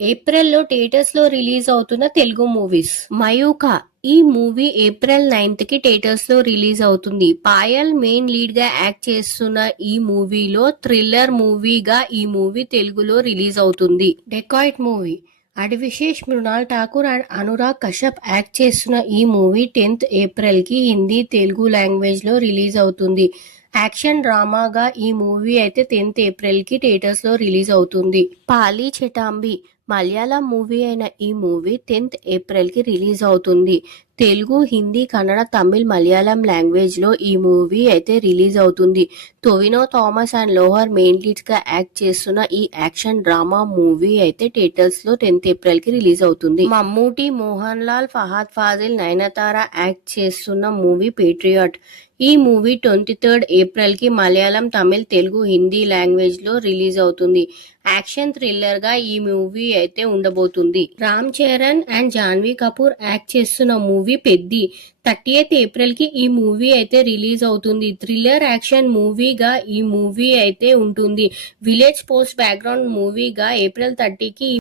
ఏప్రిల్లో థియేటర్స్ లో రిలీజ్ అవుతున్న తెలుగు మూవీస్. మయూక ఈ మూవీ ఏప్రిల్ 9th కి థియేటర్స్ లో రిలీజ్ అవుతుంది. పాయల్ మెయిన్ లీడ్ గా యాక్ట్ చేస్తున్న ఈ మూవీలో థ్రిల్లర్ మూవీగా ఈ మూవీ తెలుగులో రిలీజ్ అవుతుంది. Dacoit movie Adivi Sesh, Mrunal Thakur and Anurag Kashyap act చేస్తున్న ఈ మూవీ 10th ఏప్రిల్ కి హిందీ, తెలుగు లాంగ్వేజ్ లో రిలీజ్ అవుతుంది. యాక్షన్ డ్రామాగా ఈ మూవీ అయితే 10th ఏప్రిల్ కి థియేటర్స్ లో రిలీజ్ అవుతుంది. పాలి చెటాంబి మలయాళం మూవీ అయిన ఈ మూవీ 10th ఏప్రిల్ కి రిలీజ్ అవుతుంది. తెలుగు, హిందీ, కన్నడ, తమిళ్, మలయాళం లాంగ్వేజ్ లో ఈ మూవీ అయితే రిలీజ్ అవుతుంది. Tovino Thomas and Lohar main leads గా యాక్ట్ చేస్తున్న ఈ యాక్షన్ డ్రామా మూవీ అయితే థియేటర్స్ లో 10th ఏప్రిల్ కి రిలీజ్ అవుతుంది. మమ్మూటి, మోహన్ లాల్, ఫహద్ ఫాజిల్, నయనతార యాక్ట్ చేస్తున్న మూవీ పేట్రియాట్. ఈ మూవీ 23rd ఏప్రిల్ కి మలయాళం, తమిళ్, తెలుగు, హిందీ లాంగ్వేజ్ లో రిలీజ్ అవుతుంది. యాక్షన్ థ్రిల్లర్ గా ఈ మూవీ అయితే ఉండబోతుంది. రామ్ చరణ్ అండ్ జాన్వీ కపూర్ యాక్ట్ చేస్తున్న మూవీ పెద్ది. 30th ఏప్రిల్ కి ఈ మూవీ అయితే రిలీజ్ అవుతుంది. థ్రిల్లర్ యాక్షన్ మూవీగా ఈ మూవీ అయితే ఉంటుంది. విలేజ్ పోస్ట్ బ్యాక్గ్రౌండ్ మూవీగా ఏప్రిల్ 30కి